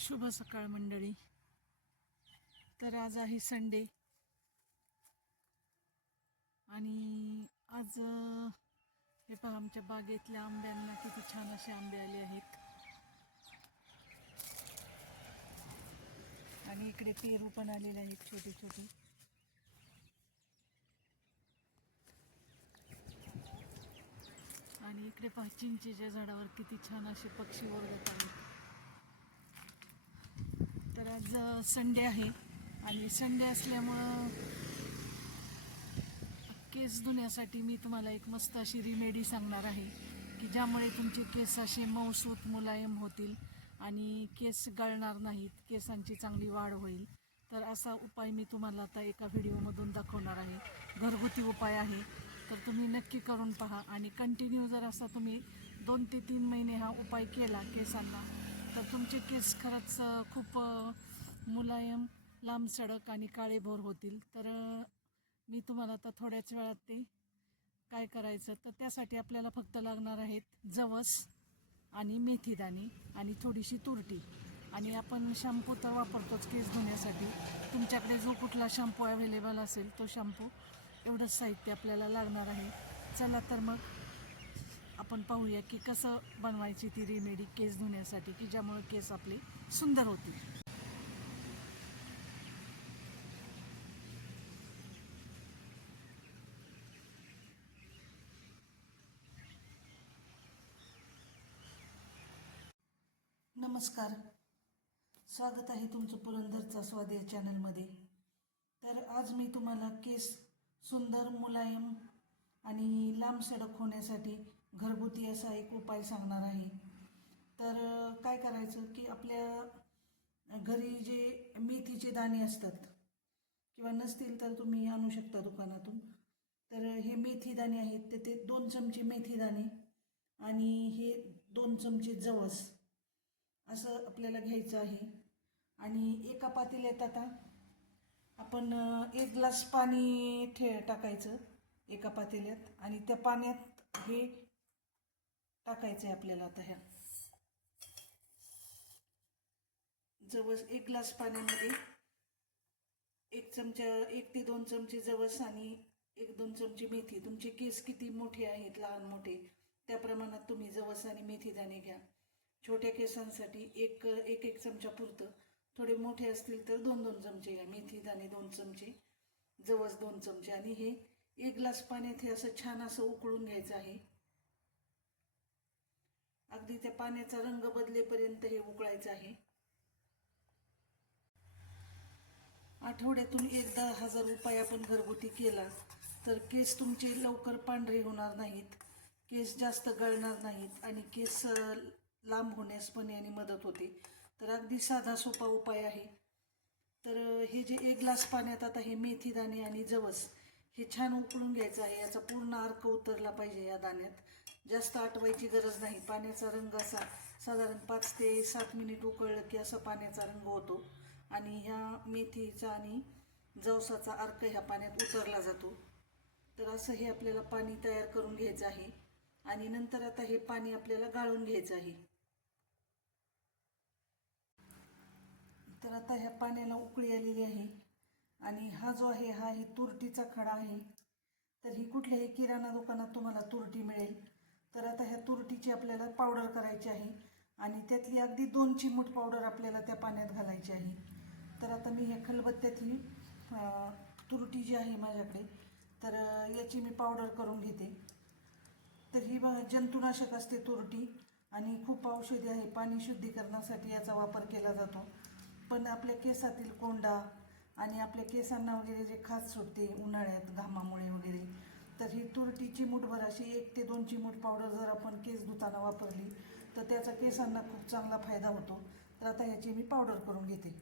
शुभ सकाळ मंडळी. तर आज आहे संडे आणि आज हे पहा आमच्या बागेतल्या आंब्यांना किती छान असे आंबे आले आहेत. आणि इकडे पेरू पण आलेले आहेत छोटे छोटे. आणि इकडे पहा चिंचेच्या झाडावर किती छान असे पक्षी ओरडत आहेत. आज संडे आहे. आणि संडे असल्यामुळं केस धुण्यासाठी मी तुम्हाला एक मस्त अशी रिमेडी सांगणार आहे की ज्यामुळे तुमचे केस असे मऊसूत मुलायम होतील आणि केस गळणार नाहीत केसांची चांगली वाढ होईल. तर असा उपाय मी तुम्हाला आता एका व्हिडिओमधून दाखवणार आहे. घरगुती उपाय आहे. तर तुम्ही नक्की करून पहा आणि कंटिन्यू जर असा तुम्ही दोन ते तीन महिने हा उपाय केला केसांना तर तुमचे केस खरंच खूप मुलायम लांब सडक आणि काळेभोर होतील. तर मी तुम्हाला आता थोड्याच वेळात ते काय करायचं तर त्यासाठी आपल्याला फक्त लागणार आहेत जवस आणि मेथीदाणे आणि थोडीशी तुरटी. आणि आपण शॅम्पू तर वापरतोच केस धुण्यासाठी. तुमच्याकडे जो कुठला शॅम्पू अवेलेबल असेल तो शॅम्पू एवढंच साहित्य आपल्याला लागणार आहे. चला तर मग आपण पाहूया की कसं बनवायची ती रेमेडी केस धुण्यासाठी की ज्यामुळे केस आपले सुंदर होतील. नमस्कार. स्वागत आहे तुमचं पुरंदरचा स्वाद या चॅनलमध्ये. तर आज मी तुम्हाला केस सुंदर मुलायम आणि लांब सडक होण्यासाठी घरगुती असा एक उपाय सांगणार आहे. तर काय करायचं की आपल्या घरी जे मेथीचे दाणे असतात किंवा नसतील तर तुम्ही आणू शकता दुकानातून. तर हे मेथी दाणे आहेत तर ते दोन चमचे मेथी दाणे आणि हे दोन चमचे जवस. असं आपल्याला घ्यायचं आहे. आणि एका पातेल्यात आता आपण एक ग्लास पाणी ठे टाकायचं एका पातेल्यात. आणि त्या पाण्यात हे टाकायचं आहे आपल्याला आता ह्या. जवस एक ग्लास पाण्यामध्ये एक चमचा एक ते दोन चमचे जवस आणि एक दोन चमचे मेथी. तुमचे केस किती मोठे आहेत लहान मोठे त्या प्रमाणात तुम्ही जवस आणि मेथी दाणे घ्या. छोट्या केसांसाठी एक एक एक चमचा पुरतं. थोडे मोठे असतील तर दोन दोन चमचे घ्या मेथी दाणे दोन चमचे जवस दोन चमचे. आणि हे एक ग्लास पाण्यात हे असं छान असं उकळून घ्यायचं आहे. अगदी त्या पाण्याचा रंग बदलेपर्यंत हे उकळायचं आहे. आठवड्यातून एकदा हजार रुपये उपाय आपण घरगुती केला तर केस तुमचे लवकर पांढरे होणार नाहीत. केस जास्त गळणार नाहीत आणि केस लांब होण्यास पण याने मदत होते. तर अगदी साधा सोपा उपाय आहे. तर हे जे एक ग्लास पाण्यात आता हे मेथी दाणे आणि जवस हे छान उकळून घ्यायचं आहे. याचा पूर्ण अर्क उतरला पाहिजे या दाण्यात. जास्त आटवायची गरज नाही. पाण्याचा रंग असा साधारण पाच ते सात मिनिट उकळलं की असा पाण्याचा रंग होतो. आणि ह्या मेथीचा आणि जवसाचा अर्क ह्या पाण्यात उतरला जातो. तर असं हे आपल्याला पाणी तयार करून घ्यायचं आहे. आणि नंतर आता हे पाणी आपल्याला गाळून घ्यायचं आहे. तर आता ह्या पाण्याला उकळी आलेली आहे. आणि हा जो आहे हा ही तुरटीचा खडा आहे. तर ही कुठल्याही किराणा दुकानात तुम्हाला तुरटी मिळेल. तर आता ह्या तुरटीची आपल्याला पावडर करायची आहे. आणि त्यातली अगदी दोन चिमूट पावडर आपल्याला त्या पाण्यात घालायची आहे. तर आता मी ह्या खलबत्त्यातली तुरटी जी आहे माझ्याकडे तर याची मी पावडर करून घेते. तर ही बघा जंतुनाशक असते तुरटी. आणि खूप औषधी आहे. पाणी शुद्धीकरणासाठी याचा वापर केला जातो. पण आपल्या केसातील कोंडा आणि आपल्या केसांना वगैरे जे खाज सुटते उन्हाळ्यात घामामुळे वगैरे तर ही तुरटी चिमूटभर अशी एक ते दोन चिमूट पावडर जर आपण केस धुताना वापरली तर त्याचा केसांना खूप चांगला फायदा होतो. तर आता ह्याची मी पावडर करून घेते.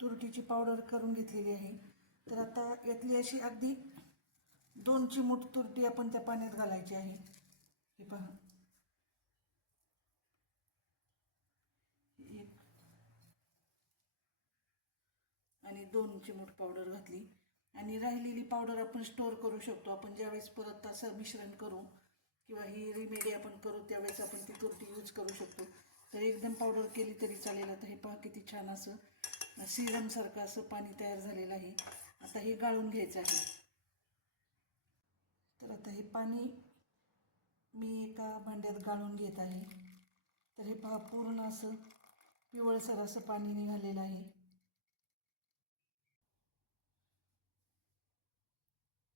तुरटीची पावडर करून घेतलेली आहे. तर आता यातली अशी अगदी दोन चिमूट तुरटी आपण त्या पाण्यात घालायची आहे. हे पहा. एक आणि दोन चिमूट पावडर घातली. आणि राहिलेली पावडर आपण स्टोअर करू शकतो. आपण ज्यावेळेस परत असं मिश्रण करू किंवा ही रेमेडी आपण करू त्यावेळेस आपण ती तुरटी यूज करू शकतो. तर एकदम पावडर केली तरी चालेल. आता हे पहा किती छान असं सिरमसारखं असं पाणी तयार झालेलं आहे. आता हे गाळून घ्यायचं आहे. तर आता हे पाणी मी एका भांड्यात गाळून घेत आहे. तर हे पहा पूर्ण असं पिवळसर असं पाणी निघालेलं आहे.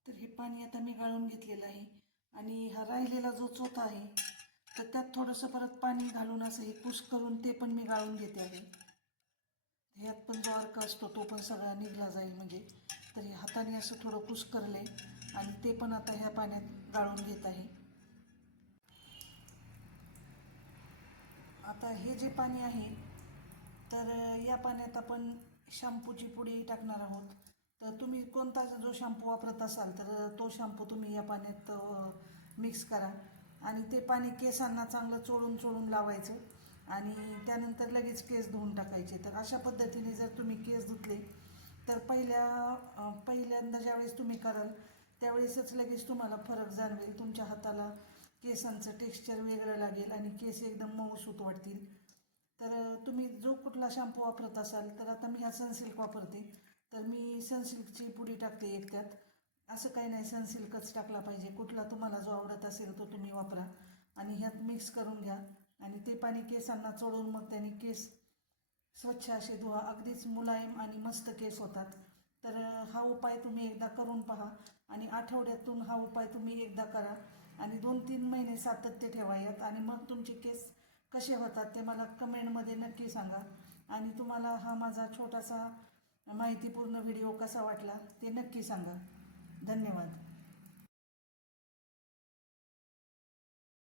तर हे पाणी आता मी गाळून घेतलेलं आहे. आणि हा राहिलेला जो चोथा आहे तर त्यात थोडंसं परत पाणी घालून असं हे कुश करून ते पण मी गाळून घेते आहे. ह्यात पण जो अर्क असतो तो पण सगळा निघला जाईल म्हणजे. तर हे हाताने असं थोडं पुश आणि ते पण आता ह्या पाण्यात गाळून घेत आहे. आता हे जे पाणी आहे तर या पाण्यात आपण शॅम्पूची पुडी टाकणार आहोत. तर तुम्ही कोणता जो शॅम्पू वापरत असाल तर तो शॅम्पू तुम्ही या पाण्यात मिक्स करा. आणि ते पाणी केसांना चांगलं चोळून चोळून लावायचं आणि त्यानंतर लगेच केस धुवून टाकायचे. तर अशा पद्धतीने जर तुम्ही केस तर पहिल्या पहिल्यांदा ज्यावेळेस तुम्ही कराल त्यावेळेसच लगेच तुम्हाला फरक जाणवेल. तुमच्या हाताला केसांचं टेक्स्चर वेगळं लागेल आणि केस एकदम मऊसूत वाटतील. तर तुम्ही जो कुठला शॅम्पू वापरत असाल तर आता मी हा सनसिल्क वापरते. तर मी सनसिल्कची पुडी टाकते एक त्यात. असं काही नाही सनसिल्कच टाकला पाहिजे. कुठला तुम्हाला जो आवडत असेल तो तुम्ही वापरा. आणि ह्यात मिक्स करून घ्या. आणि ते पाणी केसांना चोळून मग त्याने केस स्वच्छ असे धुवा अगदीच मुलायम आणि मस्त केस होतात. तर हा उपाय तुम्ही एकदा करून पहा आणि आठवड्यातून हा उपाय तुम्ही एकदा करा आणि दोन तीन महिने सातत्य ठेवा यात आणि मग तुमचे केस कसे होतात ते मला कमेंटमध्ये नक्की सांगा. आणि तुम्हाला हा माझा छोटासा माहितीपूर्ण व्हिडिओ कसा वाटला ते नक्की सांगा. धन्यवाद.